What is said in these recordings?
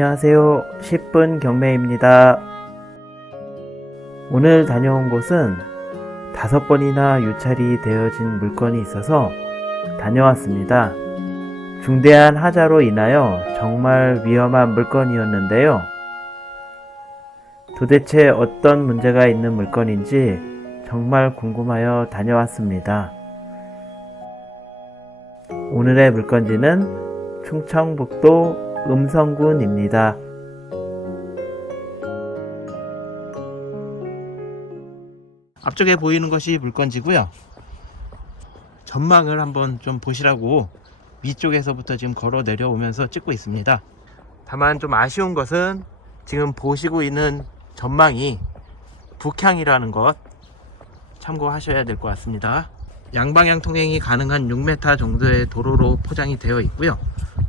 안녕하세요. 10분 경매입니다. 오늘 다녀온 곳은 다섯 번이나 유찰이 되어진 물건이 있어서 다녀왔습니다. 중대한 하자로 인하여 정말 위험한 물건이었는데요. 도대체 어떤 문제가 있는 물건인지 정말 궁금하여 다녀왔습니다. 오늘의 물건지는 충청북도 음성군입니다. 앞쪽에 보이는 것이 물건지고요. 전망을 한번 좀 보시라고 위쪽에서부터 지금 걸어 내려오면서 찍고 있습니다. 다만 좀 아쉬운 것은 지금 보시고 있는 전망이 북향이라는 것 참고하셔야 될 것 같습니다. 양방향 통행이 가능한 6m 정도의 도로로 포장이 되어 있고요.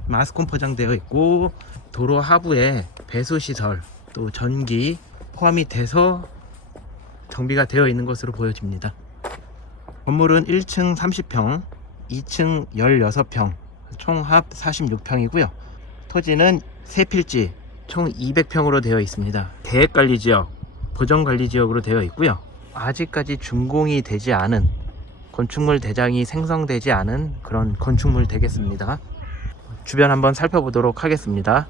마스콘 포장되어 있고 도로 하부에 배수 시설 또 전기 포함이 돼서 정비가 되어 있는 것으로 보여집니다. 건물은 1층 30평, 2층 16평, 총합 46평이고요. 토지는 3필지, 총 200평으로 되어 있습니다. 대액관리 지역, 보정관리 지역으로 되어 있고요. 아직까지 준공이 되지 않은 건축물 대장이 생성되지 않은 그런 건축물 되겠습니다. 주변 한번 살펴보도록 하겠습니다.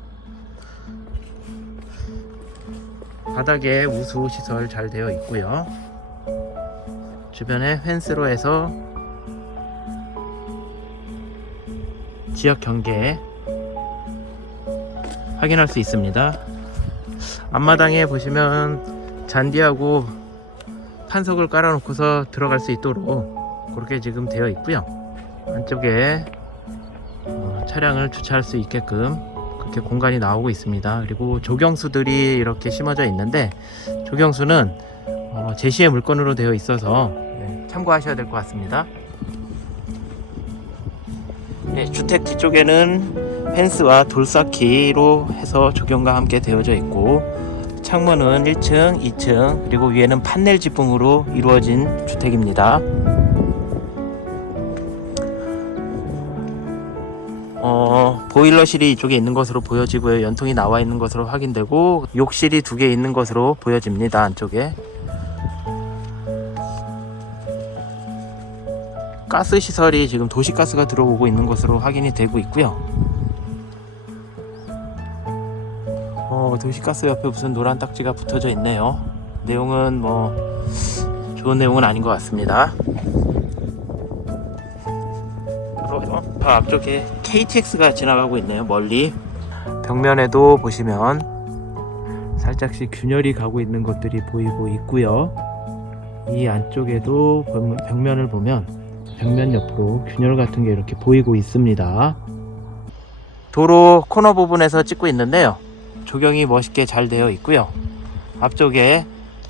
바닥에 우수 시설 잘 되어 있고요. 주변에 펜스로 해서 지역 경계 확인할 수 있습니다. 앞마당에 보시면 잔디하고 판석을 깔아놓고서 들어갈 수 있도록 그렇게 지금 되어 있고요. 안쪽에 어, 차량을 주차할 수 있게끔 그렇게 공간이 나오고 있습니다. 그리고 조경수들이 이렇게 심어져 있는데 조경수는 어, 제시의 물건으로 되어 있어서 네, 참고하셔야 될 것 같습니다. 네, 주택 뒤쪽에는 펜스와 돌쌓기로 해서 조경과 함께 되어져 있고 창문은 1층, 2층 그리고 위에는 판넬 지붕으로 이루어진 주택입니다. 어, 보일러실이 이쪽에 있는 것으로 보여지고요. 연통이 나와 있는 것으로 확인되고 욕실이 두 개 있는 것으로 보여집니다. 안쪽에. 가스 시설이 지금 도시가스가 들어오고 있는 것으로 확인이 되고 있고요. 어, 도시가스 옆에 무슨 노란 딱지가 붙어져 있네요. 내용은 뭐 좋은 내용은 아닌 것 같습니다. 저 앞쪽에 KTX가 지나가고 있네요. 멀리 벽면에도 보시면 살짝씩 균열이 가고 있는 것들이 보이고 있고요. 이 안쪽에도 벽- 벽면을 보면 벽면 옆으로 균열 같은 게 이렇게 보이고 있습니다. 도로 코너 부분에서 찍고 있는데요. 조경이 멋있게 잘 되어 있고요. 앞쪽에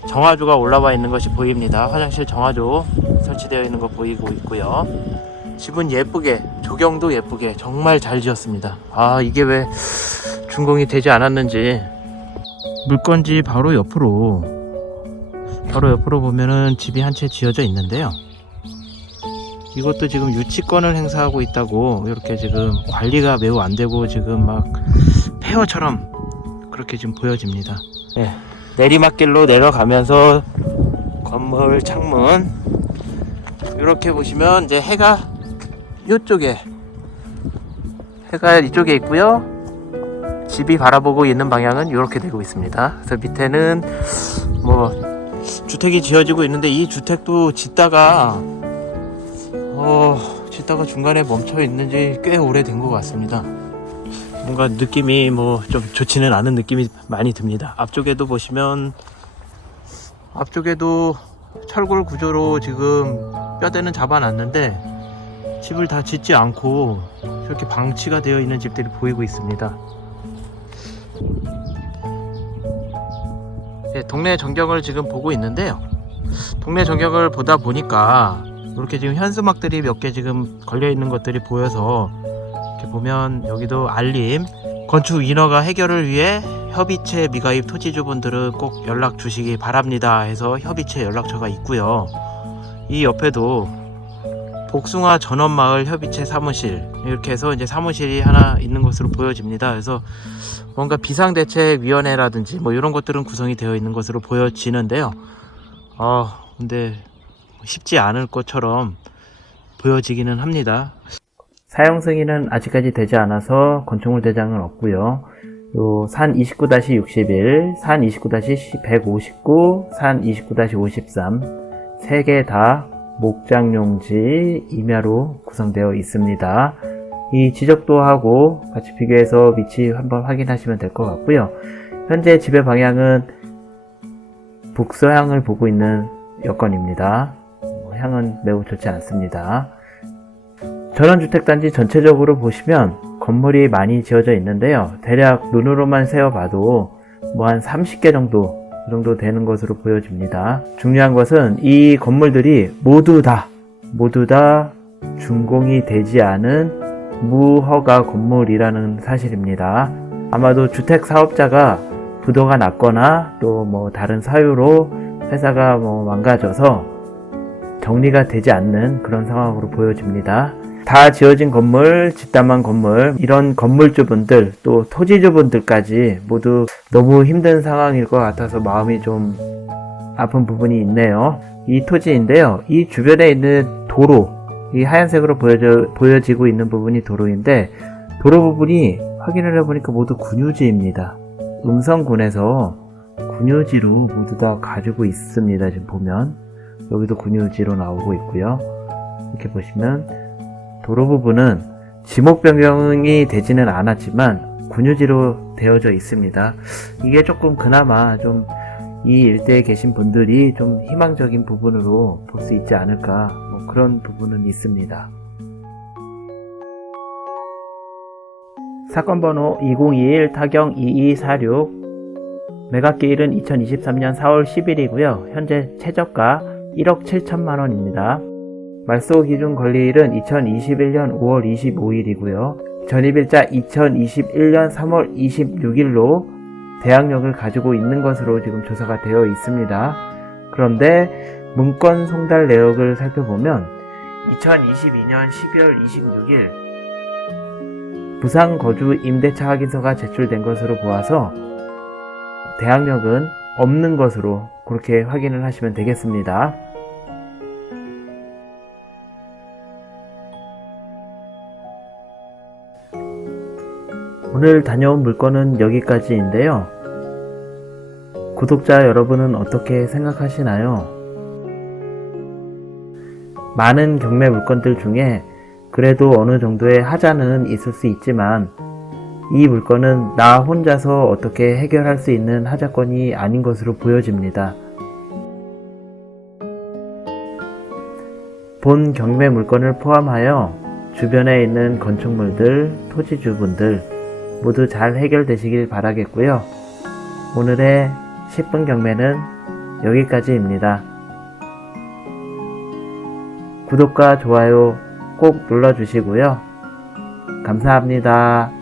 정화조가 올라와 있는 것이 보입니다. 화장실 정화조 설치되어 있는 거 보이고 있고요. 집은 예쁘게 조경도 예쁘게 정말 잘 지었습니다. 아 이게 왜 준공이 되지 않았는지 물건지 바로 옆으로 바로 옆으로 보면은 집이 한 채 지어져 있는데요. 이것도 지금 유치권을 행사하고 있다고 이렇게 지금 관리가 매우 안 되고 지금 막 폐허처럼 그렇게 지금 보여집니다. 네, 내리막길로 내려가면서 건물 창문 이렇게 보시면 이제 해가 이쪽에 해가 이쪽에 있고요. 집이 바라보고 있는 방향은 이렇게 되고 있습니다. 그래서 밑에는 뭐 주택이 지어지고 있는데 이 주택도 짓다가 어 짓다가 중간에 멈춰 있는지 꽤 오래된 것 같습니다. 뭔가 느낌이 뭐 좀 좋지는 않은 느낌이 많이 듭니다. 앞쪽에도 보시면 앞쪽에도 철골 구조로 지금 뼈대는 잡아놨는데 집을 다 짓지 않고 저렇게 방치가 되어 있는 집들이 보이고 있습니다. 네, 동네 전경을 지금 보고 있는데요. 동네 전경을 보다 보니까 이렇게 지금 현수막들이 몇 개 지금 걸려 있는 것들이 보여서 이렇게 보면 여기도 알림 건축 인허가 해결을 위해 협의체 미가입 토지주분들은 꼭 연락 주시기 바랍니다 해서 협의체 연락처가 있고요. 이 옆에도 복숭아 전원마을 협의체 사무실 이렇게 해서 이제 사무실이 하나 있는 것으로 보여집니다. 그래서 뭔가 비상대책위원회라든지 뭐 이런 것들은 구성이 되어 있는 것으로 보여지는데요. 아 근데 쉽지 않을 것처럼 보여지기는 합니다. 사용 승인은 아직까지 되지 않아서 건축물 대장은 없고요. 요산 29-61, 산 29-159, 산 29-53 세 개 다 목장용지 임야로 구성되어 있습니다. 이 지적도 하고 같이 비교해서 위치 한번 확인하시면 될 것 같고요. 현재 집의 방향은 북서향을 보고 있는 여건입니다. 향은 매우 좋지 않습니다. 전원주택단지 전체적으로 보시면 건물이 많이 지어져 있는데요. 대략 눈으로만 세어봐도 뭐 한 30개 정도 그 정도 되는 것으로 보여집니다. 중요한 것은 이 건물들이 모두 다 모두 다 준공이 되지 않은 무허가 건물이라는 사실입니다. 아마도 주택 사업자가 부도가 났거나 또 뭐 다른 사유로 회사가 뭐 망가져서 정리가 되지 않는 그런 상황으로 보여집니다. 다 지어진 건물, 집담한 건물, 이런 건물주분들, 또 토지주분들까지 모두 너무 힘든 상황일 것 같아서 마음이 좀 아픈 부분이 있네요. 이 토지인데요. 이 주변에 있는 도로, 이 하얀색으로 보여져, 보여지고 있는 부분이 도로인데, 도로 부분이 확인을 해보니까 모두 군유지입니다. 음성군에서 군유지로 모두 다 가지고 있습니다. 지금 보면. 여기도 군유지로 나오고 있고요. 이렇게 보시면 도로 부분은 지목 변경이 되지는 않았지만 군유지로 되어져 있습니다. 이게 조금 그나마 좀 이 일대에 계신 분들이 좀 희망적인 부분으로 볼 수 있지 않을까 뭐 그런 부분은 있습니다. 사건 번호 2021 타경 2246 매각기일은 2023년 4월 10일이고요. 현재 최저가 1억 7천만 원입니다. 말소 기준 권리일은 2021년 5월 25일이고요. 전입일자 2021년 3월 26일로 대항력을 가지고 있는 것으로 지금 조사가 되어 있습니다. 그런데 문건 송달 내역을 살펴보면 2022년 12월 26일 부상 거주 임대차 확인서가 제출된 것으로 보아서 대항력은 없는 것으로 그렇게 확인을 하시면 되겠습니다. 오늘 다녀온 물건은 여기까지인데요. 구독자 여러분은 어떻게 생각하시나요? 많은 경매 물건들 중에 그래도 어느 정도의 하자는 있을 수 있지만 이 물건은 나 혼자서 어떻게 해결할 수 있는 하자건이 아닌 것으로 보여집니다. 본 경매 물건을 포함하여 주변에 있는 건축물들, 토지주분들 모두 잘 해결되시길 바라겠고요. 오늘의 10분 경매는 여기까지입니다. 구독과 좋아요 꼭 눌러주시고요. 감사합니다.